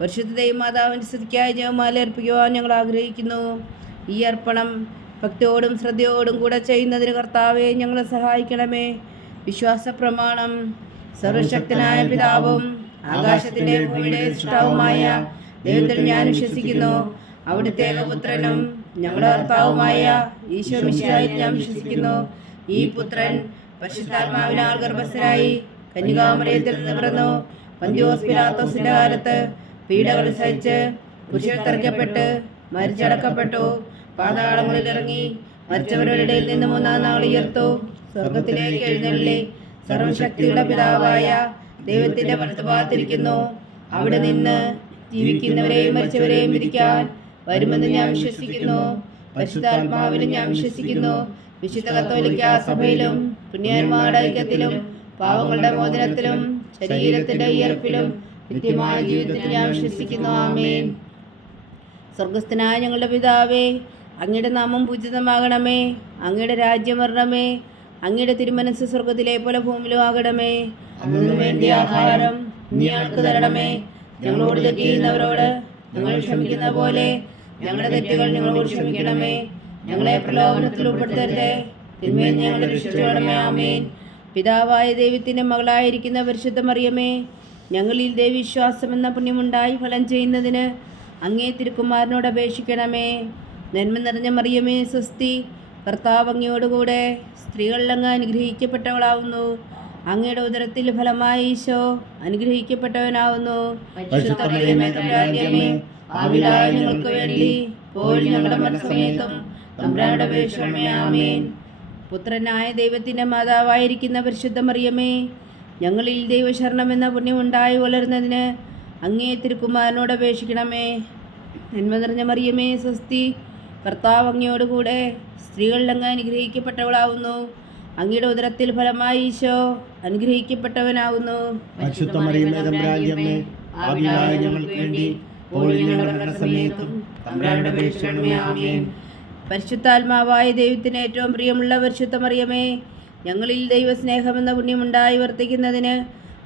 പരിശുദ്ധ ദൈവമാതാവിന്റെ സ്തുതിക്കായി ജപമാല അർപ്പിക്കുവാൻ ഞങ്ങൾ ആഗ്രഹിക്കുന്നു. ഈ അർപ്പണം ഭക്തിയോടും ശ്രദ്ധയോടും കൂടെ ചെയ്യുന്നതിന് കർത്താവെ ഞങ്ങളെ സഹായിക്കണമേ. വിശ്വാസ പ്രമാണം സർവശക്തനായ പിതാവും ആകാശത്തിന്റെ ഭൂമിയുടെ സൃഷ്ടാവുമായ ദൈവത്തിൽ ഞാൻ വിശ്വസിക്കുന്നു. അവിടുത്തെ ഏകപുത്രനും ഞങ്ങളുടെ കർത്താവുമായ ഈശോ മിശ്രായി ഞാൻ വിശ്വസിക്കുന്നു. ഈ പുത്രൻ പരിശുദ്ധാത്മാവിനാൽ ഗർഭസ്ഥനായി കന്യകാമരയത്തിൽ നിന്ന് പിറന്നു. പന്തിയോസ് പിലാത്തോസിന്റെ കാലത്ത് പീഡകൾ സഹിച്ച് കുരിശിൽ തറയ്ക്കപ്പെട്ട് മരിച്ചടക്കപ്പെട്ടു പാതാളങ്ങളിൽ ഇറങ്ങി മരിച്ചവരുടെ ഇടയിൽ നിന്ന് മൂന്നാം നാൾ ഉയർത്തു. സ്വർഗത്തിലേക്ക് എഴുന്നള്ളി സർവശക്തിയുടെ പിതാവായ ദൈവത്തിന്റെ വലത്തുഭാഗത്തിരിക്കുന്നു അവിടെ നിന്ന് ജീവിക്കുന്നവരെയും മരിച്ചവരെയും വിധിക്കാൻ വരുമെന്ന് ഞാൻ വിശ്വസിക്കുന്നു. പരിശുദ്ധാത്മാവിലും ഞാൻ വിശ്വസിക്കുന്നു. വിശുദ്ധ കത്തോലിക്ക സഭയിലും പുണ്യന്മാരുടെ ഐക്യത്തിലും പാവങ്ങളുടെ മോചനത്തിലും ശരീരത്തിന്റെ ഉയർപ്പിലും നിത്യമായ ജീവിതത്തിൽ ഞാൻ വിശ്വസിക്കുന്നു. ആമേൻ. സ്വർഗസ്ഥനായ ഞങ്ങളുടെ പിതാവേ അങ്ങയുടെ നാമം പൂജിതമാകണമേ. അങ്ങയുടെ രാജ്യം വരണമേ. അങ്ങയുടെ തിരുമനസ് സ്വർഗത്തിലെ പോലെ ഭൂമിയിലും ആകണമേ. അതിനു വേണ്ടി ആഹാരം നീ ഞങ്ങൾക്ക് തരണമേ. ഞങ്ങളോട് തെറ്റ് ചെയ്യുന്നവരോട് ഞങ്ങൾ ക്ഷമിക്കുന്ന പോലെ ഞങ്ങളുടെ തെറ്റുകൾ ഞങ്ങളോട് ക്ഷമിക്കണമേ. ഞങ്ങളെ പ്രലോഭനത്തിൽ ഉൾപ്പെടുത്തരുതേ. തിന്മയിൽ ഞങ്ങളെ രക്ഷിച്ചുകൊള്ളണമേ ആമേൻ. പിതാവായ ദൈവത്തിന്റെ മകളായിരിക്കുന്ന പരിശുദ്ധ മറിയമേ ഞങ്ങളിൽ ദൈവവിശ്വാസം എന്ന പുണ്യമുണ്ടായി ഫലം ചെയ്യുന്നതിന് അങ്ങേ തിരുക്കുമാരനോട് അപേക്ഷിക്കണമേ. നന്മ നിറഞ്ഞ മറിയമേ സ്വസ്തി. കർത്താവ് അങ്ങയോടുകൂടെ സ്ത്രീകളിലങ്ങ് അനുഗ്രഹിക്കപ്പെട്ടവളാവുന്നു. അങ്ങയുടെ ഉദരത്തിൽ ഫലമായി ഈശോ അനുഗ്രഹിക്കപ്പെട്ടവനാവുന്നു. ആമേൻ. പുത്രനായ ദൈവത്തിന്റെ മാതാവായിരിക്കുന്ന പരിശുദ്ധ മറിയമേ ഞങ്ങളിൽ ദൈവശരണം എന്ന പുണ്യമുണ്ടായി വളരുന്നതിന് അങ്ങേ തിരുക്കുമാരനോട് അപേക്ഷിക്കണമേ. നന്മ നിറഞ്ഞ മറിയമേ സ്വസ്തി. കർത്താവ് അങ്ങയോടുകൂടെ സ്ത്രീകളിൽ അങ്ങ് അനുഗ്രഹിക്കപ്പെട്ടവളാവുന്നു. അങ്ങയുടെ ഉദരത്തിൽ ഫലമായി ഈശോ അനുഗ്രഹിക്കപ്പെട്ടവനാവുന്നു. ഞങ്ങൾക്ക് വേണ്ടി ആമേൻ. പരിശുദ്ധാത്മാവായ ദൈവത്തിന് ഏറ്റവും പ്രിയമുള്ള പരിശുദ്ധ മറിയമേ ഞങ്ങളിൽ ദൈവസ്നേഹമെന്ന പുണ്യമുണ്ടായി വർത്തിക്കുന്നതിന്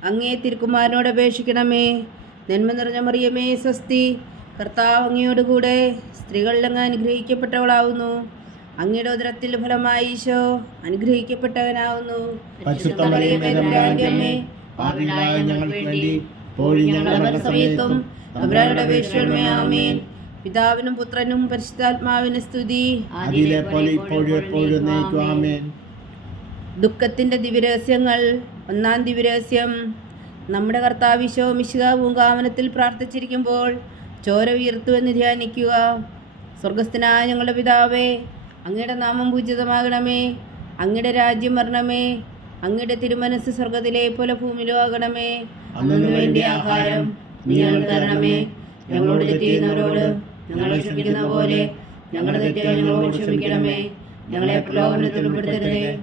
അങ്ങേ തിരുക്കുമാരനോട് അപേക്ഷിക്കണമേ. നന്മ നിറഞ്ഞ മറിയമേ സ്വസ്തി. കർത്താവ് അങ്ങയോടുകൂടെ സ്ത്രീകളിൽ അങ്ങ് അനുഗ്രഹിക്കപ്പെട്ടവളാവുന്നു. അങ്ങയുടെ ഉദരത്തിൽ ഫലമായി ഈശോ അനുഗ്രഹിക്കപ്പെട്ടവനാവുന്നു. സമയത്തും അവരുടെ ആമേൻ. പിതാവിനും പുത്രനും പരിശുദ്ധാത്മാവിന് സ്തുതി. അതിലെ പോലെ ഇപ്പോഴും എപ്പോഴും ആമേൻ. ദുഃഖത്തിന്റെ ദിവരഹസ്യങ്ങൾ ഒന്നാം ദിവരഹസ്യം നമ്മുടെ കർത്താവിശോ മിശിക പൂങ്കാവനത്തിൽ പ്രാർത്ഥിച്ചിരിക്കുമ്പോൾ ചോര ഉയർത്തുവെന്ന് ധ്യാനിക്കുക. സ്വർഗസ്ഥനായ ഞങ്ങളുടെ പിതാവേ അങ്ങയുടെ നാമം പൂജിതമാകണമേ. അങ്ങയുടെ രാജ്യം വരണമേ. അങ്ങയുടെ തിരുമനസ് സ്വർഗത്തിലെ പോലെ ഭൂമിയിലും ആകണമേ. അന്നു വേണ്ടി ആഹാരം നീ തരണമേ. ഞങ്ങളോട് തെറ്റ് ഞങ്ങളെ ക്ഷമിക്കുന്ന പോലെ ഞങ്ങളുടെ തെറ്റുകൾ ഞങ്ങളോട് ക്ഷമിക്കണമേ. ഞങ്ങളെ പ്രലോഭനത്തിൽ ഉൾപ്പെടുത്തരുതേ.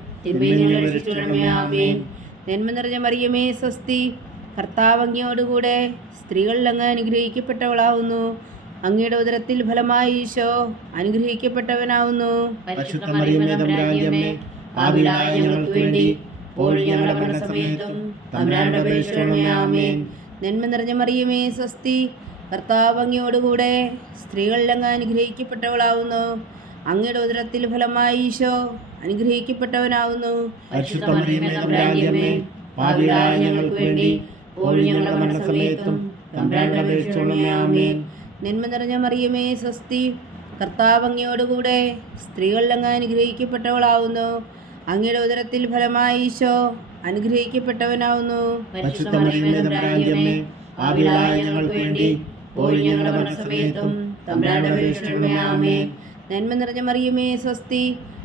നന്മ നിറഞ്ഞ മറിയമേ സ്വസ്തി. കർത്താവങ്ങിയോടുകൂടെ സ്ത്രീകളിൽ അങ്ങ് അനുഗ്രഹിക്കപ്പെട്ടവളാവുന്നു. അങ്ങയുടെ ഉദരത്തിൽ ഫലമായി ഈശോ അനുഗ്രഹിക്കപ്പെട്ടവനാവുന്നു. നന്മ നിറഞ്ഞ മറിയമേ സ്വസ്തി. കർത്താവ് അങ്ങയോടുകൂടെ സ്ത്രീകളിൽ അങ്ങ് അനുഗ്രഹിക്കപ്പെട്ടവളാവുന്നു. അങ്ങയുടെ ഉദരത്തിൽ ഫലമായി ഈശോ അമ്മേ ഞങ്ങൾക്ക് വേണ്ടി ഞങ്ങളുടെ മരണസമയത്തും നന്മ നിറഞ്ഞ മറിയമേ സ്വസ്തി കർത്താവ് അങ്ങയോടുകൂടെ സ്ത്രീകളിൽ അങ്ങ് അനുഗ്രഹിക്കപ്പെട്ടവളാവുന്നു. അങ്ങയുടെ ഉദരത്തിൽ ഫലമായി ഈശോ അനുഗ്രഹിക്കപ്പെട്ടവനാവുന്നു. ഞങ്ങൾക്ക് വേണ്ടി ഞങ്ങളുടെ മരണസമയത്തും ആമേൻ. നന്മ നിറഞ്ഞ മറിയുമേ സ്വസ്തി.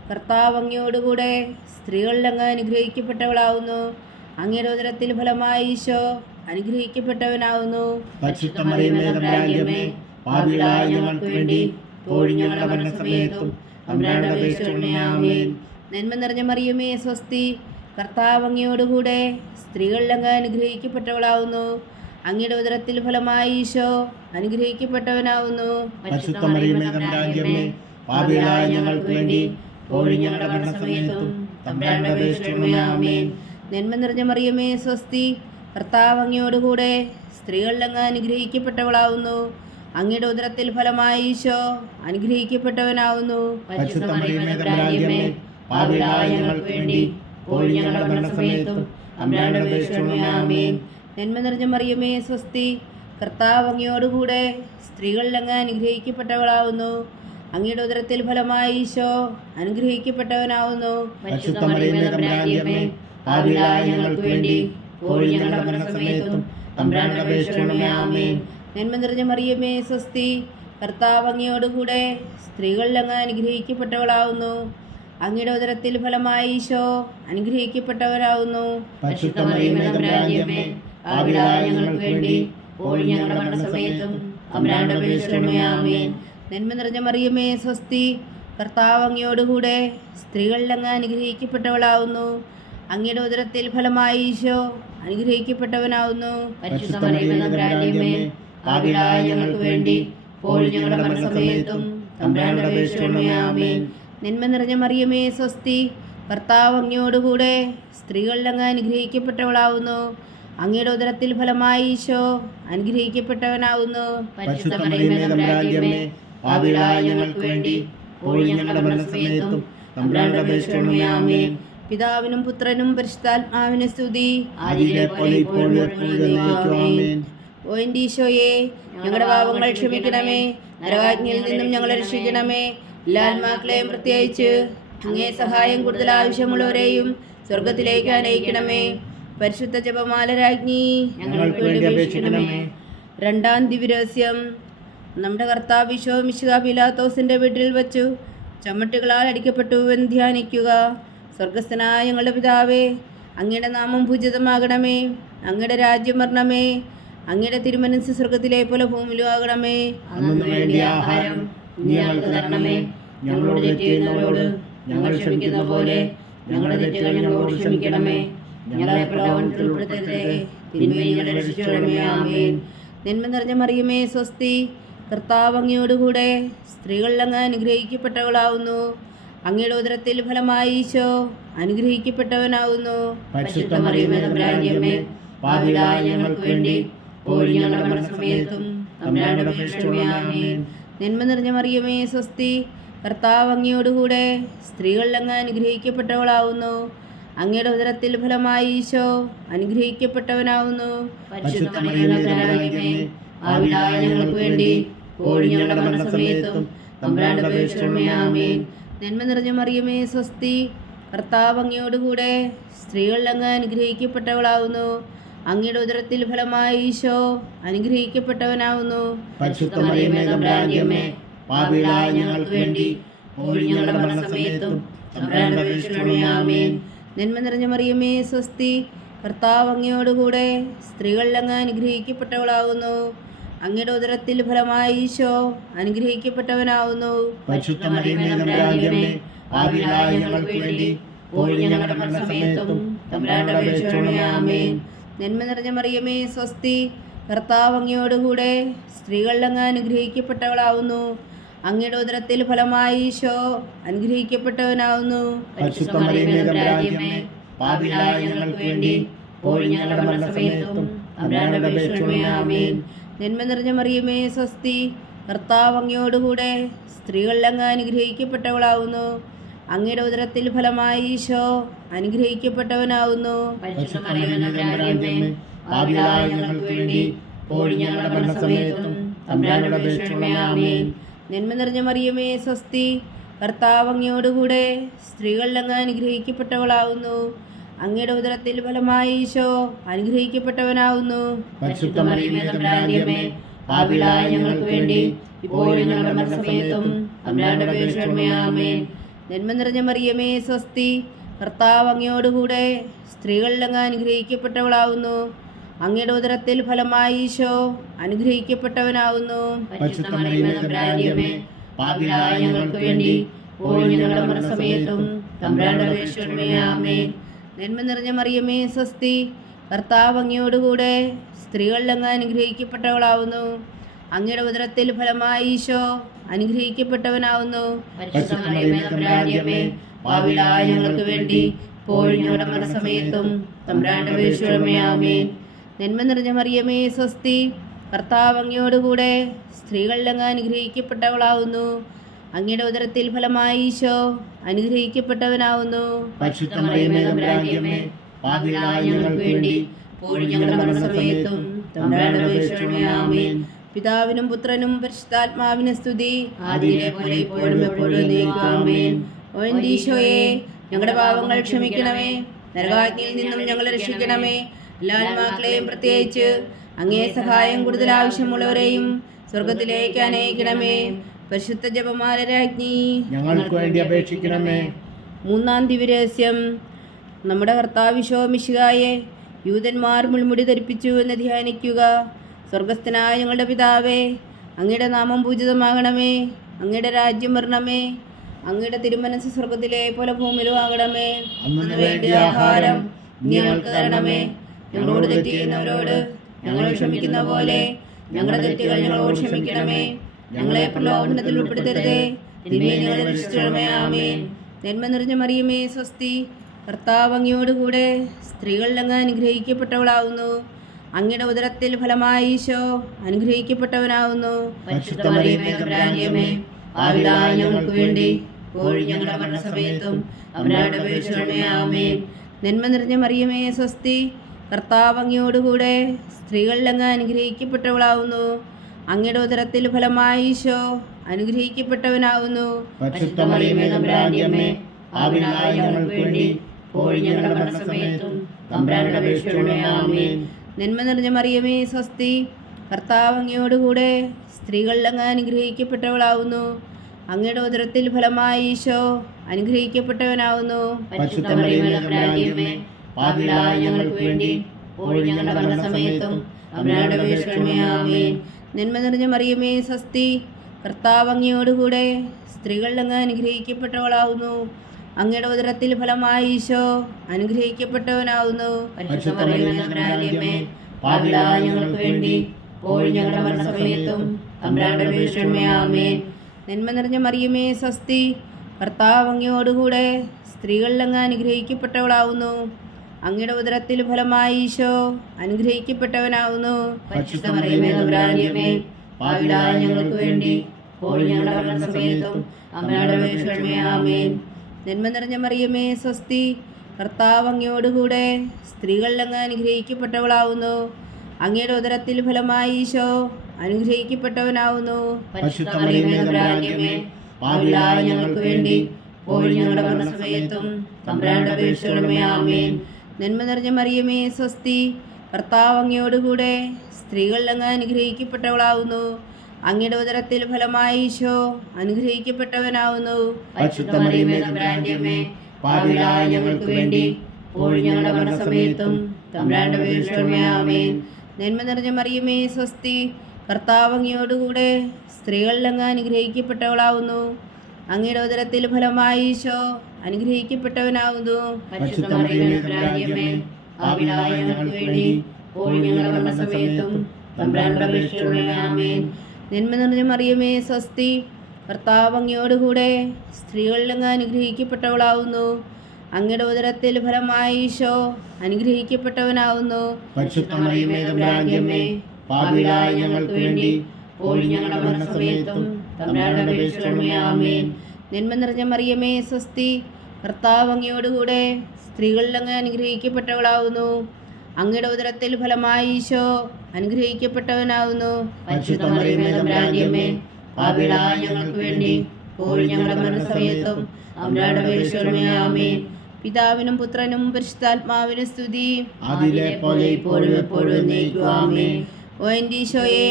കർത്താവ് അങ്ങയോടുകൂടെ സ്ത്രീകളിൽ അങ്ങ് അനുഗ്രഹിക്കപ്പെട്ടവളാവുന്നു. അങ്ങയുടെ ഉദരത്തിൽ ഫലമായി ഈശോ അനുഗ്രഹിക്കപ്പെട്ടവനാവുന്നു. ഞങ്ങൾക്ക് വേണ്ടി നന്മ നിറഞ്ഞ മറിയുമേ സ്വസ്തി. കർത്താവ് അങ്ങയോടുകൂടെ സ്ത്രീകളിൽ അങ്ങ് അനുഗ്രഹിക്കപ്പെട്ടവളാവുന്നു. അങ്ങയുടെ ഉദരത്തിൽ ഫലമായി ഈശോ അനുഗ്രഹിക്കപ്പെട്ടവനാവുന്നു. പാപികളായ ഞങ്ങൾക്ക് വേണ്ടി ഇപ്പോഴും ഞങ്ങളുടെ മരണസമയത്തും തമ്പുരാന്റെ അപേക്ഷിച്ചുകൊള്ളണമേ നന്മ നിറഞ്ഞ മറിയമേ സ്വസ്തി. കർത്താവ് അങ്ങയോടുകൂടെ സ്ത്രീകളിലങ്ങ് അനുഗ്രഹിക്കപ്പെട്ടവളാവുന്നു. അങ്ങയുടെ ഉദരത്തിൽ ഫലമായി ഈശോ അനുഗ്രഹിക്കപ്പെട്ടവനാവുന്നു. ഞങ്ങൾക്ക് വേണ്ടി ഇപ്പോഴും ഞങ്ങളുടെ മരണസമയത്തും തമ്പുരാന്റെ അപേക്ഷിച്ചുകൊള്ളണമേ നന്മ നിറഞ്ഞ മറിയമേ സ്വസ്തി. കർത്താവ് അങ്ങയോടുകൂടെ സ്ത്രീകളിലങ്ങ് അനുഗ്രഹിക്കപ്പെട്ടവളാവുന്നു. അങ്ങയുടെ ഉദരത്തിൽ ഫലമായി ഈശോ അനുഗ്രഹിക്കപ്പെട്ടവനാവുന്നു. ഞങ്ങൾക്ക് വേണ്ടി നന്മ നിറഞ്ഞ മറിയമേ സ്വസ്തി കർത്താവ് അങ്ങയോടുകൂടെ സ്ത്രീകളിൽ അങ്ങ് അനുഗ്രഹിക്കപ്പെട്ടവളാവുന്നു. അങ്ങയുടെ ഉദരത്തിൽ ഫലമായി ഈശോ അനുഗ്രഹിക്കപ്പെട്ടവരാവുന്നു. ഞങ്ങൾക്ക് വേണ്ടി ഞങ്ങളുടെ സമയത്തും നന്മ നിറഞ്ഞ മറിയമേ സ്വസ്തി. കർത്താവ് അങ്ങയോടുകൂടെ സ്ത്രീകളിൽ അങ്ങ് അനുഗ്രഹിക്കപ്പെട്ടവളാവുന്നു. അങ്ങയുടെ ഉദരത്തിൽ ഫലമായി ഈശോ അനുഗ്രഹിക്കപ്പെട്ടവനാവുന്നു. ഞങ്ങൾക്ക് വേണ്ടി ഞങ്ങളുടെ മരണസമയത്തും തമ്പുരാന്റെ നന്മ നിറഞ്ഞ മറിയമേ സ്വസ്തി. കർത്താവ് അങ്ങയോടുകൂടെ സ്ത്രീകളിൽ അങ്ങ് അനുഗ്രഹിക്കപ്പെട്ടവളാവുന്നു. അങ്ങയുടെ ഉദരത്തിൽ ഫലമായി ഈശോ അനുഗ്രഹിക്കപ്പെട്ടവനാവുന്നു. പരിശുദ്ധ തമ്പുരാന്റെ ഞങ്ങൾക്ക് വേണ്ടി പോയി ഞങ്ങളുടെ മനസ്സമയത്തും അപേക്ഷിച്ചുകൊള്ളണമേ ആമേൻ. പിതാവിനും പുത്രനും പരിശുദ്ധാത്മാവിന് സ്തുതി. ഓ എന്റെ ഈശോയെ ഞങ്ങളുടെ പാപങ്ങൾ ക്ഷമിക്കണമേ. നരകാജ്ഞയിൽ നിന്നും ഞങ്ങളെ രക്ഷിക്കണമേ. എല്ലാ ആത്മാക്കളെയും പ്രത്യേകിച്ച് അങ്ങേ സഹായം കൂടുതൽ ആവശ്യമുള്ളവരെയും സ്വർഗത്തിലേക്ക് അനയിക്കണമേ. പരിശുദ്ധ ജപമാല രാജ്ഞി ഞങ്ങൾക്ക് വേണ്ടി അപേക്ഷിക്കണമേ. രണ്ടാം ദിവ്യരഹസ്യം നമ്മുടെ കർത്താവ് വിശോ മിശുക പിലാത്തോസിന്റെ വീട്ടിൽ വച്ചു. ചമ്മട്ടുകളാൽ അടിക്കപ്പെട്ടു എന്ന് ധ്യാനിക്കുക. സ്വർഗസ്ഥനായ ഞങ്ങളുടെ പിതാവേ അങ്ങയുടെ നാമം പൂജിതമാകണമേ. അങ്ങയുടെ രാജ്യം വരണമേ. അങ്ങയുടെ തിരുമനസ് സ്വർഗത്തിലെ പോലെ ഭൂമിയിലും ആകണമേ. നിന്മ ഞങ്ങളോട് ഞങ്ങൾ പോലെ നിറഞ്ഞ മറിയുമേ സ്വസ്തി. കർത്താവ് അങ്ങയോടുകൂടെ സ്ത്രീകളിൽ അങ്ങ് അനുഗ്രഹിക്കപ്പെട്ടവളാവുന്നു. അങ്ങയുടെ ഉദരത്തിൽ ഫലമായി ഈശോ അനുഗ്രഹിക്കപ്പെട്ടവനാവുന്നു. ഞങ്ങൾക്ക് വേണ്ടി നന്മ നിറഞ്ഞ മറിയമേ സ്വസ്തി കർത്താവ് അങ്ങയോടുകൂടെ സ്ത്രീകളിൽ അങ്ങ് അനുഗ്രഹിക്കപ്പെട്ടവളാവുന്നു. അങ്ങയുടെ ഉദരത്തിൽ ഫലമായി ഈശോ അനുഗ്രഹിക്കപ്പെട്ടവനാവുന്നു. ഞങ്ങൾക്ക് വേണ്ടി ഇപ്പോഴും ഞങ്ങളുടെ മരണസമയത്തും തമ്പുരാന്റെ ആമേൻ. നന്മ നിറഞ്ഞ മറിയമേ സ്വസ്തി. കർത്താവ് അങ്ങയോടുകൂടെ സ്ത്രീകളിൽ അങ്ങ് അനുഗ്രഹിക്കപ്പെട്ടവളാവുന്നു. അങ്ങയുടെ ഉദരത്തിൽ ഫലമായി ഈശോ അനുഗ്രഹിക്കപ്പെട്ടവനാവുന്നു. പാപികളായ ഞങ്ങൾക്ക് വേണ്ടി ഇപ്പോഴും ഞങ്ങളുടെ മരണസമയത്തും തമ്പുരാന്റെ അപേക്ഷിച്ചുകൊള്ളണമേ നന്മ നിറഞ്ഞ മറിയമേ സ്വസ്തി. കർത്താവ് അങ്ങയോടുകൂടെ സ്ത്രീകളിൽ അങ്ങ് അനുഗ്രഹിക്കപ്പെട്ടവളാവുന്നു. അങ്ങയുടെ ഉദരത്തിൽ ഫലമായി ഈശോ അനുഗ്രഹിക്കപ്പെട്ടവനാവുന്നു. നന്മ നിറഞ്ഞ മറിയമേ സ്വസ്തി കർത്താവ് അങ്ങയോടുകൂടെ സ്ത്രീകളിൽ അങ്ങ് അനുഗ്രഹിക്കപ്പെട്ടവളാവുന്നു. അങ്ങയുടെ ഉദരത്തിൽ ഫലമായി ഈശോ അനുഗ്രഹിക്കപ്പെട്ടവനാവുന്നു. ഞങ്ങൾക്ക് വേണ്ടി ഞങ്ങളുടെ മരണസമയത്തും അപേക്ഷിച്ചുകൊള്ളണമേ ആമേൻ. നന്മ നിറഞ്ഞ മറിയമേ സ്വസ്തി. കർത്താവ് അങ്ങയോടുകൂടെ സ്ത്രീകളിൽ അങ്ങ് അനുഗ്രഹിക്കപ്പെട്ടവളാവുന്നു. അങ്ങയുടെ ഉദരത്തിൽ ഫലമായി ഈശോ അനുഗ്രഹിക്കപ്പെട്ടവനാവുന്നു. നന്മ നിറഞ്ഞ മറിയമേ സ്വസ്തി. കർത്താവ് അങ്ങയോടുകൂടെ സ്ത്രീകളിൽ അങ്ങ് അനുഗ്രഹിക്കപ്പെട്ടവളാവുന്നു. അങ്ങയുടെ ഉദരത്തിൽ ഫലമായി ഈശോ അനുഗ്രഹിക്കപ്പെട്ടവനാവുന്നു. ഞങ്ങൾക്ക് വേണ്ടി ഇപ്പോഴും ഞങ്ങളുടെ മരണസമയത്തും തമ്പുരാന്റെ അപേക്ഷിച്ചുകൊള്ളണമേ നന്മ നിറഞ്ഞ മറിയമേ സ്വസ്തി കർത്താവ് അങ്ങയോടുകൂടെ സ്ത്രീകളിലങ്ങ് അനുഗ്രഹിക്കപ്പെട്ടവളാവുന്നു. അങ്ങയുടെ ഉദരത്തിൽ ഫലമായി ഈശോ അനുഗ്രഹിക്കപ്പെട്ടവനാവുന്നു. ഞങ്ങൾക്ക് വേണ്ടി ഞങ്ങളുടെ മരണസമയത്തും തമ്പുരാന്റെ അപേക്ഷയോടെ ആമേൻ. നന്മ നിറഞ്ഞ മറിയമേ സ്വസ്തി. കർത്താവ് അങ്ങയോടുകൂടെ സ്ത്രീകളിൽ അങ്ങ് അനുഗ്രഹിക്കപ്പെട്ടവളാവുന്നു. അങ്ങയുടെ ഉദരത്തിൽ ഫലമായി ഈശോ അനുഗ്രഹിക്കപ്പെട്ടവനാവുന്നു. ഞങ്ങൾക്ക് വേണ്ടി പോഴിഞ്ഞോടെ ഞങ്ങളുടെ മരണസമയത്തും തമ്പുരാന്റെ നന്മ നിറഞ്ഞ മറിയമേ സ്വസ്തി. കർത്താവ് അങ്ങയോടുകൂടെ സ്ത്രീകളിൽ അങ്ങ് അനുഗ്രഹിക്കപ്പെട്ടവളാവുന്നു. അങ്ങയുടെ ഉദരത്തിൽ ഫലമായി ഈശോ അനുഗ്രഹിക്കപ്പെട്ടവനാവുന്നു. പിതാവിനും പുത്രനും പരിശുദ്ധാത്മാവിനും സ്തുതി. പോലെ ഇപ്പോഴും എപ്പോഴും ഈശോയെ ഞങ്ങളുടെ പാവങ്ങൾ ക്ഷമിക്കണമേ. നരകാജ്ഞയിൽ നിന്നും ഞങ്ങളെ രക്ഷിക്കണമേ. എല്ലാ ആത്മാക്കളെയും പ്രത്യേകിച്ച് അങ്ങേ സഹായം കൂടുതൽ ആവശ്യമുള്ളവരെയും സ്വർഗത്തിലേക്ക് അനയിക്കണമേ. പരിശുദ്ധ ജപമാല രാജ്ഞി ഞങ്ങൾക്ക് വേണ്ടി അപേക്ഷിക്കണമേ. മൂന്നാം ദിവ്യരഹസ്യം. നമ്മുടെ കർത്താവിശോ മിശികായെ യൂതന്മാർ മുൾമുടി ധരിപ്പിച്ചു എന്ന് ധ്യാനിക്കുക. സ്വർഗസ്ഥനായ ഞങ്ങളുടെ പിതാവേ അങ്ങയുടെ നാമം പൂജിതമാകണമേ. അങ്ങയുടെ രാജ്യം വരണമേ. അങ്ങയുടെ തിരുമനസ് സ്വർഗത്തിലെ പോലെ ഭൂമിയിലും ആകണമേ. അന്നു വേണ്ടിയ ആഹാരം ഞങ്ങൾക്ക് തരണമേ. ഞങ്ങളോട് തെറ്റ് ചെയ്യുന്നവരോട് ഞങ്ങൾ ക്ഷമിക്കുന്ന പോലെ ഞങ്ങളുടെ തെറ്റുകൾ ഞങ്ങളോട് ക്ഷമിക്കണമേ. ഞങ്ങളെ പ്രലോഭനത്തിൽ ഉൾപ്പെടുത്തരുതേ. തിന്മയെ ഞങ്ങളെ രക്ഷിക്കണമേ ആമേൻ. നന്മ നിറഞ്ഞ മറിയമേ സ്വസ്തി. കർത്താവ് അങ്ങയോടുകൂടെ സ്ത്രീകളിൽ അങ്ങ് അനുഗ്രഹിക്കപ്പെട്ടവളാവുന്നു. അങ്ങയുടെ ഉദരത്തിൽ ഫലമായി ഈശോ അനുഗ്രഹിക്കപ്പെട്ടവനാവുന്നു. ഞങ്ങൾക്ക് വേണ്ടി ഞങ്ങളുടെ മരണസമയത്തും അപേക്ഷയോടെ ആമേൻ. നന്മ നിറഞ്ഞ മറിയമേ സ്വസ്തി. കർത്താവ് അങ്ങയോടുകൂടെ സ്ത്രീകളിൽ അങ്ങ് അനുഗ്രഹിക്കപ്പെട്ടവളാവുന്നു. അങ്ങയുടെ ഉദരത്തിൽ ഫലമായി ഈശോ ആമേൻ. നന്മ നിറഞ്ഞ മറിയമേ സ്വസ്തി കർത്താവ് അങ്ങയോടുകൂടെ സ്ത്രീകളിൽ അങ്ങ് അനുഗ്രഹിക്കപ്പെട്ടവളാവുന്നു. അങ്ങയുടെ ഉദരത്തിൽ ഫലമായി ഈശോ അനുഗ്രഹിക്കപ്പെട്ടവനാവുന്നു. ഞങ്ങൾക്ക് വേണ്ടി ഞങ്ങളുടെ സമയത്തും നന്മ നിറഞ്ഞ മറിയമേ സ്വസ്തി കർത്താവ് അങ്ങയോടുകൂടെ സ്ത്രീകളിൽ അങ്ങ് അനുഗ്രഹിക്കപ്പെട്ടവളാവുന്നു. അങ്ങയുടെ ഉദരത്തിൽ ഫലമായി ഈശോ അനുഗ്രഹിക്കപ്പെട്ടവനാവുന്നു. ഞങ്ങൾക്ക് വേണ്ടി ഞങ്ങളുടെ മരണസമയത്തും തമ്പുരാന്റെ നന്മ നിറഞ്ഞ മറിയമേ സ്വസ്തി കർത്താവ് അങ്ങയോടുകൂടെ സ്ത്രീകളിൽ അങ്ങ് അനുഗ്രഹിക്കപ്പെട്ടവളാവുന്നു. അങ്ങയുടെ ഉദരത്തിൽ ഫലമായി ഈശോ അനുഗ്രഹിക്കപ്പെട്ടവനാവുന്നു പരിശുദ്ധ മറിയമേ തമ്പുരാന്റെ പാപികളായ ഞങ്ങൾക്ക് വേണ്ടി ഞങ്ങളുടെ തമ്പുരാന്റെ അപേക്ഷയോടെ ആമേൻ നന്മ നിറഞ്ഞ മറിയമേ സ്വസ്തി കർത്താവ് അങ്ങയോടുകൂടെ സ്ത്രീകളിൽ അങ്ങ് അനുഗ്രഹിക്കപ്പെട്ടവളാവുന്നു അങ്ങയുടെ ഉദരത്തിൽ ഫലമായി ഈശോ അനുഗ്രഹിക്കപ്പെട്ടവനാവുന്നു ഞങ്ങൾക്ക് വേണ്ടി ഞങ്ങളുടെ മരണസമയത്തും തമ്പുരാന്റെ അപേക്ഷകളുമേ ആമേൻ നന്മ നിറഞ്ഞ മറിയമേ സ്വസ്തി. കർത്താവ് അങ്ങയോടുകൂടെ അങ്ങ് അനുഗ്രഹിക്കപ്പെട്ടവളാവുന്നു. അങ്ങയുടെ ഉദരത്തിൽ ഫലമായി ഈശോ അനുഗ്രഹിക്കപ്പെട്ടവനാവുന്നു. ഞങ്ങൾക്ക് വേണ്ടി ഞങ്ങളുടെ മരണസമയത്തും തമ്പുരാന്റെ നന്മ നിറഞ്ഞ മറിയമേ സ്വസ്തി. കർത്താവ് അങ്ങയോടുകൂടെ സ്ത്രീകളിൽ അങ്ങ് അനുഗ്രഹിക്കപ്പെട്ടവളാവുന്നു. അങ്ങയുടെ ഉദരത്തിൽ ഫലമായി ഈശോ അനുഗ്രഹിക്കപ്പെട്ടവനാവുന്നു. നിന്മ നിറഞ്ഞ മറിയമേ സ്വസ്തി. കർത്താവ് അങ്ങയോടുകൂടെ സ്ത്രീകളിൽ അനുഗ്രഹിക്കപ്പെട്ടവളാവുന്നു. അങ്ങയുടെ ഉദരത്തിൽ ഫലമായി ഈശോ അനുഗ്രഹിക്കപ്പെട്ടവനാവുന്നു. ഞങ്ങൾക്ക് വേണ്ടി ഞങ്ങളുടെ മരണസമയത്തും നന്മ നിറഞ്ഞ മറിയമേ സ്വസ്തി. കർത്താവ് അങ്ങയോടുകൂടെ സ്ത്രീകളിൽ അങ്ങ് അനുഗ്രഹിക്കപ്പെട്ടവളാവുന്നു. അങ്ങയുടെ ഉദരത്തിൽ ഫലമായി ഈശോ അനുഗ്രഹിക്കപ്പെട്ടവനാവുന്നു. ഞങ്ങൾക്ക് വേണ്ടി ഞങ്ങളുടെ പിതാവിനും പുത്രനും പരിശുദ്ധാത്മാവിനും സ്തുതി. ഇപ്പോഴും എപ്പോഴും ഓ എന്റെ ഈശോയെ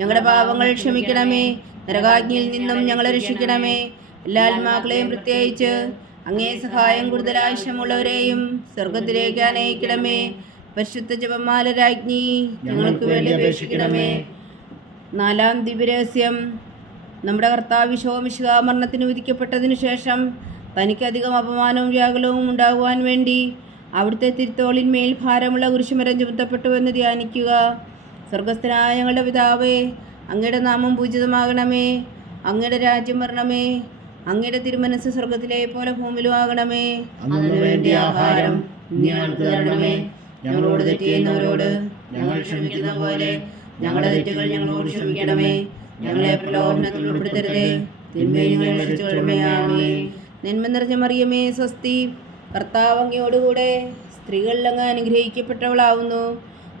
ഞങ്ങളുടെ പാപങ്ങൾ ക്ഷമിക്കണമേ. നരകാജ്ഞയിൽ നിന്നും ഞങ്ങളെ രക്ഷിക്കണമേ. എല്ലാ ആത്മാക്കളെയും പ്രത്യേകിച്ച് അങ്ങേ സഹായം കൂടുതൽ ആവശ്യമുള്ളവരെയും സ്വർഗത്തിലേക്ക് അനയിക്കണമേ പരിശുദ്ധ ജപമാല രാജ്ഞി ഞങ്ങൾക്ക് വേണ്ടി അപേക്ഷിക്കണമേ. നാലാം ദിവ്യരഹസ്യം. നമ്മുടെ കർത്താവ് ശോമിശിക മരണത്തിന് വിധിക്കപ്പെട്ടതിനു ശേഷം തനിക്കധികം അപമാനവും വ്യാകുലവും ഉണ്ടാകുവാൻ വേണ്ടി അവിടുത്തെ തിരുത്തോളിന്മേൽ ഭാരമുള്ള കുരിശുമരം ചുമത്തപ്പെട്ടു എന്ന് ധ്യാനിക്കുക. സ്വർഗസ്ഥനായ ഞങ്ങളുടെ പിതാവേ അങ്ങയുടെ നാമം പൂജിതമാകണമേ. അങ്ങയുടെ രാജ്യം വരണമേ. അങ്ങയുടെ തിരുമനസ് സ്വർഗത്തിലെ പോലെ ഭൂമിയിലും ആകണമേ അന്നു വേണ്ടി ആഹാരം ഞങ്ങൾക്ക് തരണമേ. ഞങ്ങളോട് തെറ്റിയുന്നവരോട് ഞങ്ങൾ ക്ഷമിക്കുന്ന പോലെ ഞങ്ങളുടെ തെറ്റുകൾ ഞങ്ങളോട് ക്ഷമിക്കണമേ. ഞങ്ങളെ പ്രലോഭനത്തിൽ ഉൾപ്പെടുത്തരുതേ. തിന്മയിൽ നന്മ നിറഞ്ഞ മറിയമേ സ്വസ്തി. കർത്താവങ്ങയോടുകൂടെ സ്ത്രീകളിൽ അങ്ങ് അനുഗ്രഹിക്കപ്പെട്ടവളാവുന്നു.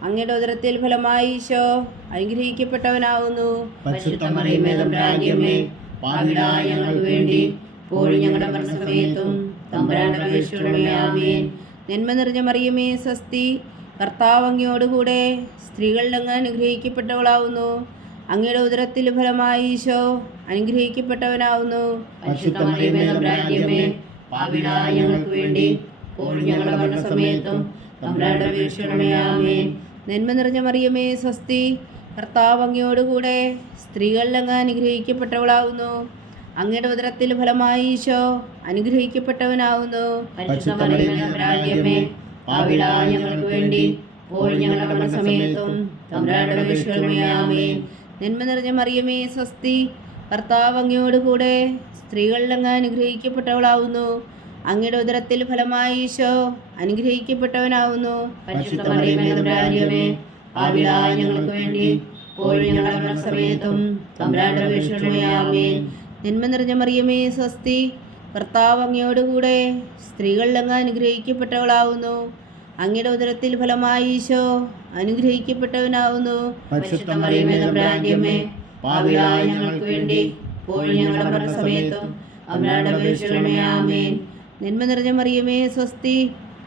അങ്ങയുടെ ഉദരത്തിൽ ഫലമായി ഈശോ അനുഗ്രഹിക്കപ്പെട്ടവനാവുന്നു. പാപികളായ ഞങ്ങൾക്ക് വേണ്ടി ഇപ്പോഴും ഞങ്ങളുടെ മരണസമയത്തും തമ്പുരാന്റെ ആമേൻ. നന്മ നിറഞ്ഞ മറിയമേ സ്വസ്തി. കർത്താവങ്ങിയോടുകൂടെ സ്ത്രീകളിൽ അങ്ങ് അനുഗ്രഹിക്കപ്പെട്ടവളാവുന്നു. അങ്ങയുടെ ഉദരത്തിൽ ഫലമായി ഈശോ അനുഗ്രഹിക്കപ്പെട്ടവനാവുന്നു. ഞങ്ങൾക്ക് വേണ്ടി ഞങ്ങളുടെ ആമേൻ. നന്മ നിറഞ്ഞ മറിയമേ സ്വസ്തി. കർത്താവ് അങ്ങയോടുകൂടെ സ്ത്രീകളിൽ അങ്ങ് അനുഗ്രഹിക്കപ്പെട്ടവളാവുന്നു. അങ്ങയുടെ ഉദരത്തിൽ ഫലമായി ഈശോ അനുഗ്രഹിക്കപ്പെട്ടവനാവുന്നു. ഞങ്ങൾക്ക് വേണ്ടി ഞങ്ങളുടെ സമയത്തും നന്മ നിറഞ്ഞ മറിയമേ സ്വസ്തി കർത്താവ് അങ്ങയോടുകൂടെ സ്ത്രീകളിൽ അങ്ങ് അനുഗ്രഹിക്കപ്പെട്ടവളാവുന്നു. അങ്ങയുടെ ഉദരത്തിൽ ഫലമായി ഈശോ അനുഗ്രഹിക്കപ്പെട്ടവനാവുന്നു. പരിശുദ്ധ മറിയമേ തമ്പുരാന്റെ ഞങ്ങൾക്ക് വേണ്ടി കോഴി ഞങ്ങളുടെ സമയത്തും തമ്പുരാന്റെ അപേക്ഷിച്ചുകൊള്ളണമേ ആമേൻ നന്മ നിറഞ്ഞ മറിയമേ സ്വസ്തി. കർത്താവ് അങ്ങയോടുകൂടെ സ്ത്രീകളിൽ അനുഗ്രഹിക്കപ്പെട്ടവളാവുന്നു. അങ്ങയുടെ ഉദരത്തിൽ ഫലമായി ഈശോ അനുഗ്രഹിക്കപ്പെട്ടവനാവുന്നു. അമ്മേ ഞങ്ങൾക്ക് വേണ്ടി ഇപ്പോഴും ഞങ്ങളുടെ മരണസമയത്തും ആമേൻ നന്മ നിറഞ്ഞ മറിയമേ സ്വസ്തി.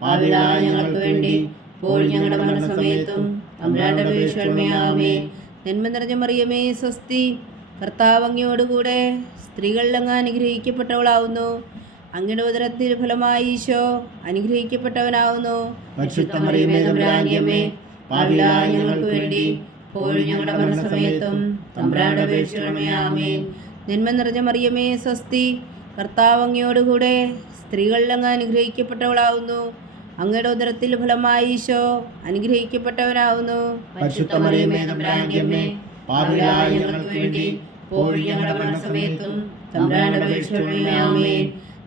പാപികളായ ഞങ്ങൾക്ക് വേണ്ടി ഇപ്പോൾ ഞങ്ങളുടെ മരണസമയത്തും അപേക്ഷിച്ചുകൊള്ളണമേ ആമേൻ നന്മ നിറഞ്ഞ മറിയമേ സ്വസ്തി. കർത്താവ് അങ്ങയോടുകൂടെ സ്ത്രീകളിൽ അങ്ങ് അനുഗ്രഹിക്കപ്പെട്ടവളാവുന്നു. അങ്ങയുടെ ഉദരത്തിൽ ഫലമായി ഈശോ അനുഗ്രഹിക്കപ്പെട്ടവനാവുന്നു. ഞങ്ങൾക്ക് വേണ്ടി ഇപ്പോഴും ഞങ്ങളുടെ മരണസമയത്തും തമ്പുരാന്റെ അപേക്ഷിച്ചുകൊള്ളണമേ ആമേൻ നന്മ നിറഞ്ഞ മറിയമേ സ്വസ്തി. കർത്താവ് അങ്ങയോടുകൂടെ സ്ത്രീകളിൽ അങ്ങ് അനുഗ്രഹിക്കപ്പെട്ടവളാവുന്നു. അങ്ങയുടെ ഉദരത്തിൽ ഫലമായി ഈശോ അനുഗ്രഹിക്കപ്പെട്ടവനാവുന്നു.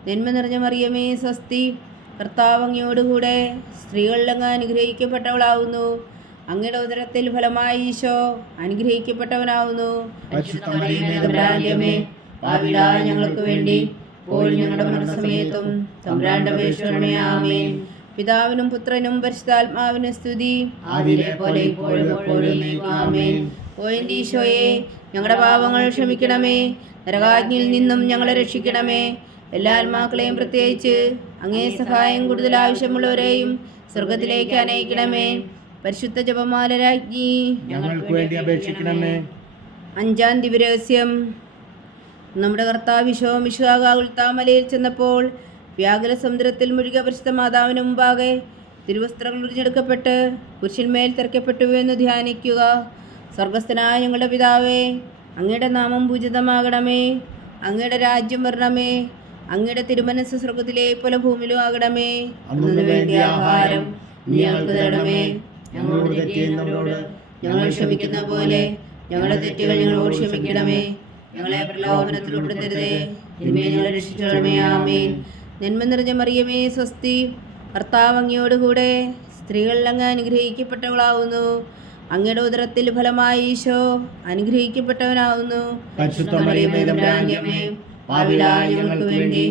നന്മ നിറഞ്ഞ മറിയമേ സ്വസ്തി കർത്താവ് അങ്ങയോടുകൂടെ സ്ത്രീകളിൽ അനുഗ്രഹിക്കപ്പെട്ടവളാവുന്നു. അങ്ങയുടെ ഉദരത്തിൽ ഫലമായി ഈശോ അനുഗ്രഹിക്കപ്പെട്ടവനാവുന്നു. ഞങ്ങൾക്ക് വേണ്ടി ഇപ്പോഴും ഞങ്ങളുടെ മരണസമയത്തും തമ്പുരാന്റെ ആമേൻ പിതാവിനും പുത്രനും പരിശുദ്ധാത്മാവിനും സ്തുതി. പോലെ ഇപ്പോഴും ഈശോയെ ഞങ്ങളുടെ പാപങ്ങൾ ക്ഷമിക്കണമേ. നരകാജ്ഞിയിൽ നിന്നും ഞങ്ങളെ രക്ഷിക്കണമേ. എല്ലാ ആത്മാക്കളെയും പ്രത്യേകിച്ച് അങ്ങേ സഹായം കൂടുതൽ ആവശ്യമുള്ളവരെയും സ്വർഗത്തിലേക്ക് അനയിക്കണമേ. പരിശുദ്ധ ജപമാല രാജ്ഞി. ഞങ്ങൾക്ക് വേണ്ടി അപേക്ഷിക്കണമേ. അഞ്ചാം ദിവരഹസ്യം നമ്മുടെ കർത്താവ് വിശോ വിശ്വാകാകുൽത്താമലയിൽ ചെന്നപ്പോൾ വ്യാകുല സമുദ്രത്തിൽ മുഴുകിയ പരിശുദ്ധ മാതാവിന് മുമ്പാകെ തിരുവസ്ത്രങ്ങൾ ഉറിഞ്ഞെടുക്കപ്പെട്ട് കുരിശിന്മേൽ തിരക്കപ്പെട്ടുവെന്ന് ധ്യാനിക്കുക. സ്വർഗസ്ഥനായ ഞങ്ങളുടെ പിതാവേ അങ്ങയുടെ നാമം പൂജിതമാകണമേ അങ്ങയുടെ രാജ്യം വരണമേ അങ്ങയുടെ തിരുമനസ് സ്വർഗത്തിലെ പോലെ ഭൂമിയിലും ആകണമേ. ആഹാരം ഞങ്ങളോട് ഞങ്ങൾ ക്ഷമിക്കുന്ന പോലെ ഞങ്ങളുടെ തെറ്റുകൾ ഞങ്ങളോട് ക്ഷമിക്കണമേ. ഞങ്ങളെ പ്രലോഭനത്തിൽ ഉൾപ്പെടുത്തരുതേ. തിന്മയെ ഞങ്ങളെ രക്ഷിച്ചോളമേ ആമേൻ. നന്മ നിറഞ്ഞ മറിയമേ സ്വസ്തി. ഭർത്താവ് അങ്ങയോടുകൂടെ സ്ത്രീകളിൽ അങ്ങ് അനുഗ്രഹിക്കപ്പെട്ടവളാവുന്നു. അങ്ങയുടെ ഉദരത്തിൽ ഫലമായി ഈശോ അനുഗ്രഹിക്കപ്പെട്ടവനാവുന്നു. ഞങ്ങൾക്ക് വേണ്ടി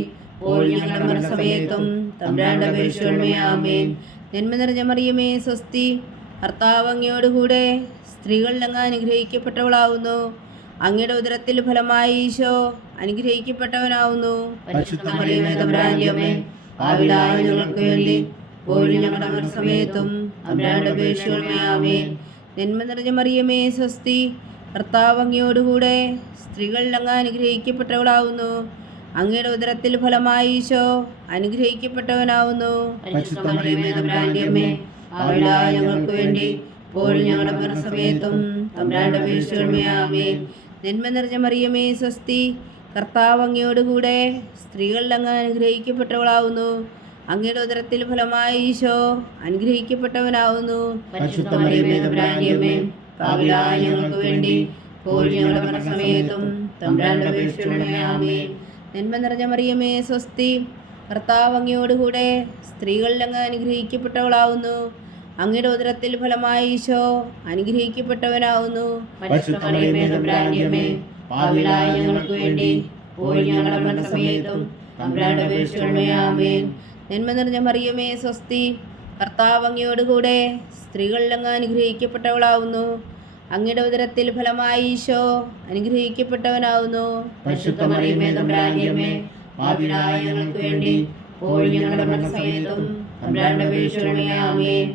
അപേക്ഷിച്ചുകൊള്ളണമേ നന്മ നിറഞ്ഞ മറിയമേ സ്വസ്തി. ഭർത്താവ് അങ്ങയോടുകൂടെ സ്ത്രീകളിൽ അങ്ങ് അനുഗ്രഹിക്കപ്പെട്ടവളാവുന്നു. അങ്ങയുടെ ഉദരത്തിൽ ഫലമായി ഈശോ അനുഗ്രഹിക്കപ്പെട്ടവനാവുന്നു. ഞങ്ങൾക്ക് വേണ്ടി ഞങ്ങളുടെ അപേക്ഷകളുമേ നന്മ നിറഞ്ഞ മറിയമേ സ്വസ്തി. അങ്ങയോടുകൂടെ സ്ത്രീകളിൽ അങ്ങ് അനുഗ്രഹിക്കപ്പെട്ടവളാവുന്നു. അങ്ങയുടെ ഉദരത്തിൽ ഫലമായി ഈശോ അനുഗ്രഹിക്കപ്പെട്ടവനാവുന്നു. ഞങ്ങൾക്ക് വേണ്ടി ഞങ്ങളുടെ സമയത്തും തമ്പുരാന്റെ നന്മ നിറഞ്ഞ മറിയമേ സ്വസ്തി. കർത്താവ് അങ്ങയോടുകൂടെ സ്ത്രീകളിൽ അങ്ങ് അനുഗ്രഹിക്കപ്പെട്ടവളാവുന്നു. അങ്ങയുടെ ഉദരത്തിൽ ഫലമായ ഈശോ അനുഗ്രഹിക്കപ്പെട്ടവനാവുന്നു. ഞങ്ങൾക്ക് വേണ്ടി ആമേൻ നന്മ നിറഞ്ഞ മറിയമേ സ്വസ്തി. കർത്താവ് അങ്ങയോടുകൂടെ സ്ത്രീകളിൽ അങ്ങ് അനുഗ്രഹിക്കപ്പെട്ടവളാവുന്നു. അങ്ങയുടെ ഉദരത്തിൽ ഫലമായി ഈശോ അനുഗ്രഹിക്കപ്പെട്ടവനാവുന്നു. ഞങ്ങൾക്ക് വേണ്ടി ഞങ്ങളുടെ നന്മ നിറഞ്ഞ മറിയമേ സ്വസ്തി കർത്താവ് അങ്ങയോടുകൂടെ സ്ത്രീകളിലങ്ങ് അനുഗ്രഹിക്കപ്പെട്ടവളാവുന്നു. അങ്ങയുടെ ഉദരത്തിൽ ഫലമായി ഈശോ അനുഗ്രഹിക്കപ്പെട്ടവനാവുന്നു. ഞങ്ങൾക്ക് വേണ്ടി ഞങ്ങളുടെ ആമേൻ.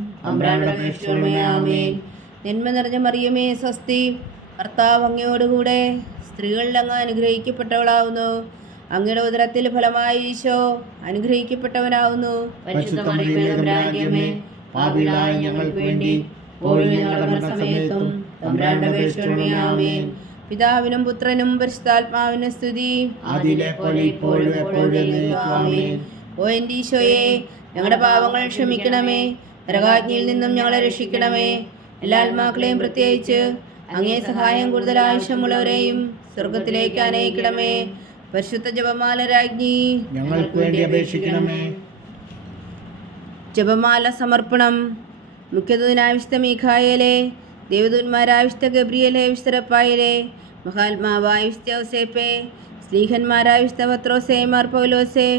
നന്മ നിറഞ്ഞ മറിയമേ സ്വസ്തി. ഭർത്താവ് അങ്ങയോടുകൂടെ സ്ത്രീകളിൽ അങ്ങ് അനുഗ്രഹിക്കപ്പെട്ടവളാവുന്നു. അങ്ങയുടെ ഉദരത്തിൽ ഫലമായി ഈശോ അനുഗ്രഹിക്കപ്പെട്ടവനാവുന്നു. ഞങ്ങൾക്ക് വേണ്ടി പിതാവിനും പുത്രനും പരിശുദ്ധാത്മാവിനും സ്തുതി. ഓ എന്റെ ഈശോയെ ഞങ്ങളുടെ പാവങ്ങൾ ക്ഷമിക്കണമേ. നരകാജ്ഞയിൽ നിന്നും ഞങ്ങളെ രക്ഷിക്കണമേ. എല്ലാ ആത്മാക്കളെയും പ്രത്യേകിച്ച് അങ്ങേ സഹായം കൂടുതൽ ആവശ്യമുള്ളവരെയും സ്വർഗത്തിലേക്ക് അനയിക്കണമേ. പരിശുദ്ധ ജപമാല രാജ്ഞി ഞങ്ങൾക്ക് വേണ്ടി അപേക്ഷിക്കണമേ. ജപമാല സമർപ്പണം. മുഖ്യദൂതനായ വിശുദ്ധ മീഖായേലെ ദേവദൂന്മാരായ വിശുദ്ധ ഗബ്രിയലെ വിശുദ്ധ റപ്പായേലെ മഹാത്മാവായ വിശുദ്ധ ഔസേപ്പെ സ്ലീഹന്മാരായ വിശുദ്ധ പത്രോസെ മാർ പൗലോസേ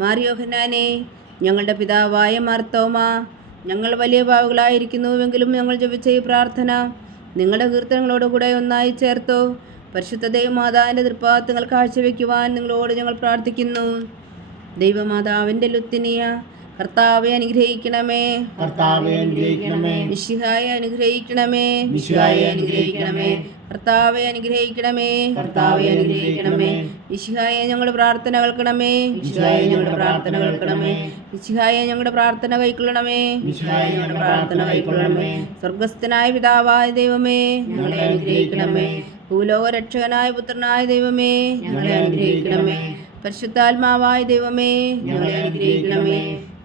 മാർ യോഹനാനെ ഞങ്ങളുടെ പിതാവായ മാർത്തോമ ഞങ്ങൾ വലിയ പാവുകളായിരിക്കുന്നുവെങ്കിലും ഞങ്ങൾ ജപിച്ച ഈ പ്രാർത്ഥന നിങ്ങളുടെ കീർത്തനങ്ങളോടുകൂടെ ഒന്നായി ചേർത്തു. പരിശുദ്ധ ദൈവമാതാവിന്റെ തൃപ്പാദങ്ങൾ കാഴ്ചവെക്കുവാൻ നിങ്ങളോട് ഞങ്ങൾ പ്രാർത്ഥിക്കുന്നു. ദൈവമാതാവിന്റെ ലുത്തിനിയ കർത്താവെ അനുഗ്രഹിക്കണമേ. കർത്താവെ അനുഗ്രഹിക്കണമേ. മിശിഹായെ അനുഗ്രഹിക്കണമേ. മിശിഹായെ അനുഗ്രഹിക്കണമേ. കർത്താവെ അനുഗ്രഹിക്കണമേ. കർത്താവെ അനുഗ്രഹിക്കണമേ. ഇഷിഹായെ ഞങ്ങളുടെ പ്രാർത്ഥന കേൾക്കണമേ ഇഷിഹായെ ഞങ്ങളുടെ പ്രാർത്ഥന കേൾക്കണമേ ഇഷിഹായെ ഞങ്ങളുടെ പ്രാർത്ഥന കൈക്കൊള്ളണമേ. ഇഷിഹായെ ഞങ്ങളുടെ പ്രാർത്ഥന കൈക്കൊള്ളണമേ. സ്വർഗസ്ഥനായ പിതാവായ ദൈവമേ ഞങ്ങളെ അനുഗ്രഹിക്കണമേ. ഭൂലോക രക്ഷകനായ പുത്രനായ ദൈവമേ ഞങ്ങളെ അനുഗ്രഹിക്കണമേ. പരിശുദ്ധാത്മാവായ ദൈവമേ ഞങ്ങളെ അനുഗ്രഹിക്കണമേ.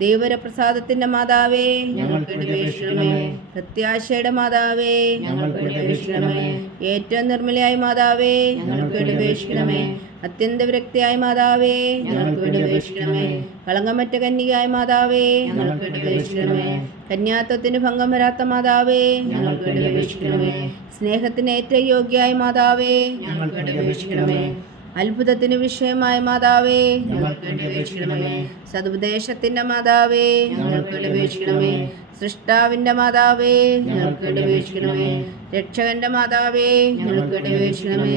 ദൈവരപ്രസാദത്തിന്റെ മാതാവേ പ്രത്യാശയുടെ മാതാവേ ഏറ്റവും നിർമ്മലയായ മാതാവേ അപേക്ഷിക്കണമേ. അത്യന്ത വിരക്തിയായ മാതാവേ ഞങ്ങൾക്ക് കളങ്കമറ്റ കന്യകയായ മാതാവേ ഞങ്ങൾക്ക് കന്യാത്വത്തിന് ഭംഗം വരാത്ത മാതാവേ ഞങ്ങൾക്ക് സ്നേഹത്തിന് ഏറ്റവും യോഗ്യയായ മാതാവേ ഞങ്ങൾക്ക് അത്ഭുതത്തിന് വിഷയമായ മാതാവേ സതുപദേശത്തിന്റെ മാതാവേ അപേക്ഷിക്കണമേ. സൃഷ്ടാവിന്റെ മാതാവേ അപേക്ഷിക്കണമേ. രക്ഷകന്റെ മാതാവേ അപേക്ഷിക്കണമേ.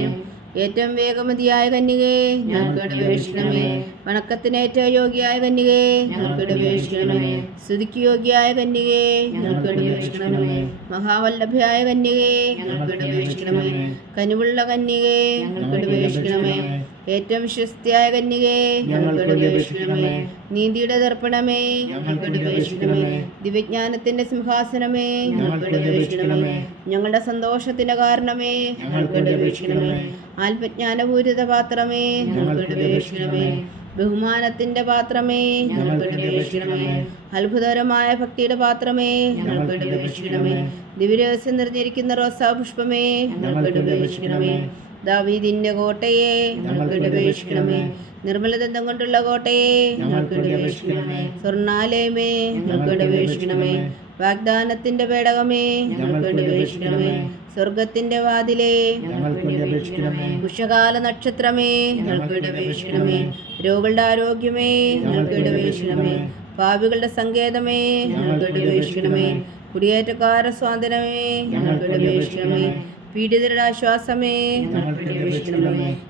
ഏറ്റവും വേഗമതിയായ കന്യകേ ഞങ്ങൾക്കിട അപേക്ഷിക്കണമേ. വണക്കത്തിന് ഏറ്റവും യോഗ്യയായ കന്യകേ ഞങ്ങൾക്കിട അപേക്ഷിക്കണമേ. സ്തുതിക്ക് യോഗ്യയായ കന്യകേ ഞങ്ങൾക്കിട അപേക്ഷിക്കണമേ. മഹാവല്ലഭയായ കന്യകേ ഞങ്ങൾക്കിട അപേക്ഷിക്കണമേ. കനിവുള്ള കന്യകേ ഞങ്ങൾക്കിട അപേക്ഷിക്കണമേ. ഏറ്റവും വിശ്വസ്തയായ കന്യകേ ഞങ്ങൾക്കിട അപേക്ഷിക്കണമേ. നീതിയുടെ ദർപ്പണമേ ഞങ്ങൾക്കിട അപേക്ഷിക്കണമേ. ദിവ്യജ്ഞാനത്തിന്റെ സിംഹാസനമേ ഞങ്ങൾക്കിട അപേക്ഷിക്കണമേ. ഞങ്ങളുടെ സന്തോഷത്തിന്റെ കാരണമേ ഞങ്ങൾക്കിട അപേക്ഷിക്കണമേ. ആത്മജ്ഞാനപൂരിത പാത്രമേ ഞങ്ങൾക്ക് വേണ്ടി ബഹുമാനത്തിന്റെ പാത്രമേ ഞങ്ങൾക്ക് വേണ്ടി അത്ഭുതകരമായ ഭക്തിയുടെ പാത്രമേ ഞങ്ങൾക്ക് വേണ്ടി അപേക്ഷിക്കണമേ ദിവ്യരഹസ്യം നിറഞ്ഞിരിക്കുന്ന റോസാ പുഷ്പമേ ഞങ്ങൾക്ക് ദാവീദിന്റെ കോട്ടയെ ഞങ്ങൾക്ക് വേണ്ടി നിർമ്മലദന്തം കൊണ്ടുള്ള കോട്ടയെ ഞങ്ങൾക്ക് വേണ്ടി സ്വർണാലയമേ ഞങ്ങൾക്ക് വേണ്ടി അപേക്ഷിക്കണമേ വാഗ്ദാനത്തിന്റെ പേടകമേ ഞങ്ങൾക്ക് വേണ്ടി അപേക്ഷിക്കണമേ സ്വർഗത്തിന്റെ വാതിലേ. ഉഷകാല നക്ഷത്രമേ. ഞങ്ങൾക്ക് വേണ്ടി അപേക്ഷിക്കണമേ. രോഗികളുടെ ആരോഗ്യമേ. ഞങ്ങൾക്ക് ഇടപേക്ഷണമേ പാപികളുടെ സങ്കേതമേ. ഞങ്ങൾക്ക് ഇടപേക്ഷണമേ കുടിയേറ്റക്കാര സ്വാതന്ത്ര്യമേ ഞങ്ങൾക്ക് വേണ്ടി അപേക്ഷിക്കണമേ. പീഡിതരുടെ ആശ്വാസമേ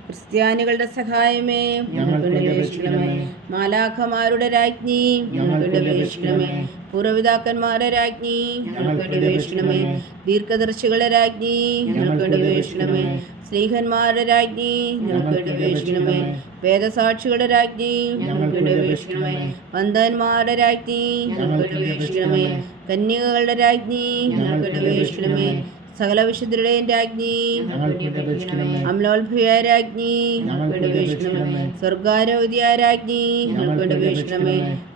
ക്രിസ്ത്യാനികളുടെ സഹായമേ മാലാഖമാരുടെ രാജ്ഞി അപേക്ഷിക്കണമേ പൂർവപിതാക്കന്മാരുടെ രാജ്ഞി അപേക്ഷിക്കണമേ ദീർഘദർശികളുടെ രാജ്ഞി അപേക്ഷിക്കണമേ സ്നേഹന്മാരുടെ രാജ്ഞി അപേക്ഷിക്കണമേ വേദസാക്ഷികളുടെ രാജ്ഞി അപേക്ഷിക്കണമേ വന്ദന്മാരുടെ രാജ്ഞി ഞങ്ങൾക്ക് വേണ്ടി അപേക്ഷിക്കണമേ കന്യകകളുടെ രാജ്ഞി അപേക്ഷിക്കണമേ സകല വിശുദ്ധരുടെയും രാജ്ഞി. അമലോത്ഭയായ രാജ്ഞി വേണ്ടി രാജ്ഞി. ഞങ്ങൾക്ക്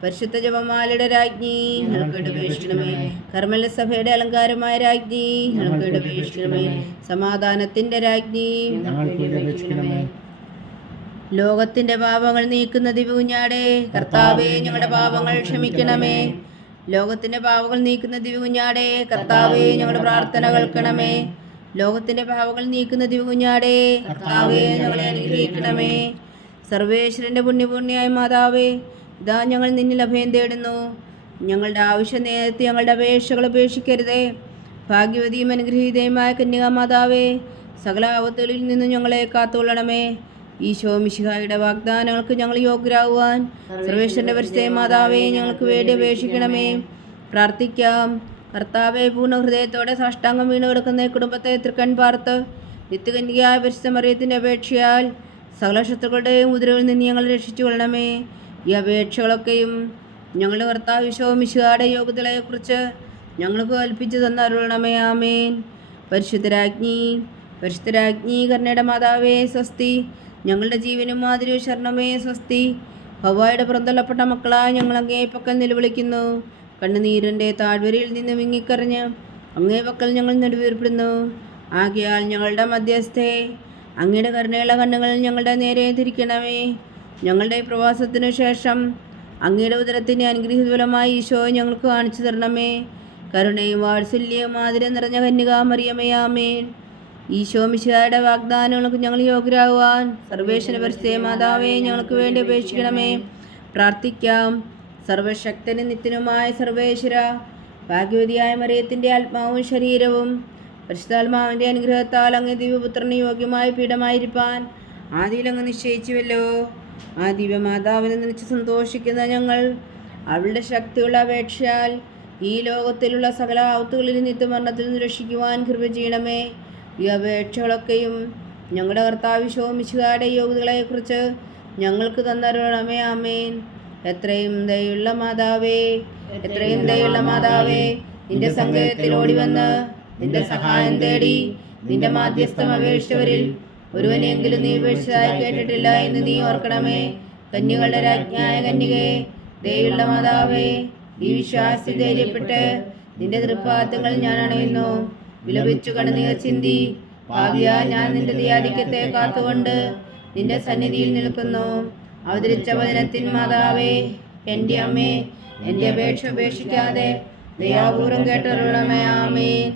പരിശുദ്ധ ജപമാലയുടെ രാജ്ഞി. അപേക്ഷിക്കണമേ കർമ്മല സഭയുടെ അലങ്കാരമായ രാജ്ഞി. ഞങ്ങൾക്ക് സമാധാനത്തിന്റെ രാജ്ഞി. ലോകത്തിന്റെ പാപങ്ങൾ നീക്കുന്ന ദിവകുഞ്ഞാടെ കർത്താവേ ഞങ്ങളുടെ പാപങ്ങൾ ക്ഷമിക്കണമേ. ലോകത്തിന്റെ പാവകൾ നീക്കുന്ന ദിവകുഞ്ഞാടെ കർത്താവേ ഞങ്ങളുടെ പ്രാർത്ഥന കേൾക്കണമേ. ലോകത്തിന്റെ പാവകൾ നീക്കുന്ന ദിവകുഞ്ഞാടെ കർത്താവേ ഞങ്ങളെ അനുഗ്രഹിക്കണമേ. സർവേശ്വരന്റെ പുണ്യപൂർണിയായ മാതാവേ ഇതാ ഞങ്ങൾ നിന്നിൽ അഭയം തേടുന്നു. ഞങ്ങളുടെ ആവശ്യ നേരത്തെ ഞങ്ങളുടെ അപേക്ഷകൾ ഉപേക്ഷിക്കരുതേ ഭാഗ്യവതിയും അനുഗ്രഹീതയുമായ കന്യകാമാതാവേ സകല ആപത്തുകളിൽ നിന്ന് ഞങ്ങളെ കാത്തുകൊള്ളണമേ. ഈശോ മിശിഹായുടെ വാഗ്ദാനങ്ങൾക്ക് ഞങ്ങൾ യോഗ്യരാകുവാൻ സർവേശ്വരന്റെ പരിസ്ഥിതി മാതാവേ ഞങ്ങൾക്ക് വേണ്ടി അപേക്ഷിക്കണമേ. പ്രാർത്ഥിക്കാം. കർത്താവെ പൂർണ ഹൃദയത്തോടെ സാഷ്ടാംഗം വീണ് കിടക്കുന്ന കുടുംബത്തെ തൃക്കൺ പാർത്ത് നിത്യകന്യകയായ പരിശുദ്ധ മറിയത്തിന്റെ അപേക്ഷയാൽ സകല ശത്രുക്കളുടെയും ഉദരവിൽ നിന്ന് ഞങ്ങൾ രക്ഷിച്ചു കൊള്ളണമേ ഈ അപേക്ഷകളൊക്കെയും ഞങ്ങളുടെ കർത്താവ് ഈശോ മിശിഹായുടെ യോഗ്യതകളെക്കുറിച്ച് ഞങ്ങൾക്ക് കൽപ്പിച്ചു തന്നരുളണമേ. ആമേൻ. പരിശുദ്ധരാജ്ഞി പരിശുദ്ധരാജ്ഞി കർണയുടെ മാതാവേ സ്വസ്തി ഞങ്ങളുടെ ജീവനും മാതിരി ശരണമേ സ്വസ്തി. ഹവായുടെ പുറന്തള്ളപ്പെട്ട മക്കളായി ഞങ്ങൾ അങ്ങേ പക്കൽ നിലവിളിക്കുന്നു. കണ്ണുനീരന്റെ താഴ്വരയിൽ നിന്ന് വിങ്ങിക്കറിഞ്ഞ് അങ്ങേ പക്കൽ ഞങ്ങൾ നെടുവീർപ്പെടുന്നു. ആകയാൽ ഞങ്ങളുടെ മധ്യസ്ഥേ അങ്ങയുടെ കരുണയുള്ള കണ്ണുകൾ ഞങ്ങളുടെ നേരെ തിരിക്കണമേ. ഞങ്ങളുടെ പ്രവാസത്തിനു ശേഷം അങ്ങയുടെ ഉദരത്തിന്റെ അനുഗ്രഹീതഫലമായി ഈശോ ഞങ്ങൾക്ക് കാണിച്ചു തരണമേ. കരുണയും വാത്സല്യവും മാതിരം നിറഞ്ഞ കന്യകാമറിയമയാമേൻ ഈശോ മിശിഹായുടെ വാഗ്ദാനങ്ങൾക്ക് ഞങ്ങൾ യോഗ്യരാകുവാൻ സർവേശ്വര പരിസ്ഥിതി മാതാവേ ഞങ്ങൾക്ക് വേണ്ടി അപേക്ഷിക്കണമേ. പ്രാർത്ഥിക്കാം. സർവശക്തനും നിത്യനുമായ സർവേശ്വര ഭാഗ്യവതിയായ മറിയത്തിന്റെ ആത്മാവും ശരീരവും പരിശുദ്ധാത്മാവിന്റെ അനുഗ്രഹത്താൽ അങ്ങ് ദിവ്യപുത്രന് യോഗ്യമായ പീഠമായിരിക്കാൻ ആദ്യയിൽ അങ്ങ് നിശ്ചയിച്ചുവല്ലോ. ആ ദിവ്യമാതാവിനെ നനച്ച് സന്തോഷിക്കുന്ന ഞങ്ങൾ അവളുടെ ശക്തിയുള്ള അപേക്ഷയാൽ ഈ ലോകത്തിലുള്ള സകല ആവത്തുകളിൽ നിത്യമരണത്തിൽ നിന്ന് രക്ഷിക്കുവാൻ കൃപ ചെയ്യണമേ. ഈ അപേക്ഷകളൊക്കെയും ഞങ്ങളുടെ കർത്താവ് ശോമിച്ചുകാരുടെ യോഗ്യതകളെക്കുറിച്ച് ഞങ്ങൾക്ക് തന്നരുളണമേ ആമേൻ. എത്രയും ദയുള്ള മാതാവേ എത്രയും ദയുള്ള മാതാവേ നിന്റെ സങ്കേതത്തിൽ ഓടി വന്ന് നിന്റെ സഹായം തേടി നിന്റെ മാധ്യസ്ഥം അപേക്ഷിച്ചവരിൽ ഒരുവനെങ്കിലും നീ ഉപേക്ഷിച്ചതായി കേട്ടിട്ടില്ല എന്ന് നീ ഓർക്കണമേ. കന്യകളുടെ രാജ്ഞായ കന്യകേ ദയുള്ള മാതാവേ ഈ വിശ്വാസി ധൈര്യപ്പെട്ട് നിന്റെ തൃപ്പാദങ്ങൾ ഞാൻ അണയുന്നു. വിലപിച്ചു കണ്ണുനീർ ചിന്തി ഭാവിയ ഞാൻ നിന്റെ ദിയാധിക്യത്തെ കാത്തുകൊണ്ട് നിന്റെ സന്നിധിയിൽ നിൽക്കുന്നു. അവതരിച്ച വചനത്തിൻ മാതാവേ എന്റെ അമ്മേ എന്റെ അപേക്ഷ ഉപേക്ഷിക്കാതെ ദയാപൂർവം കേട്ടറിയണമേ ആമേൻ.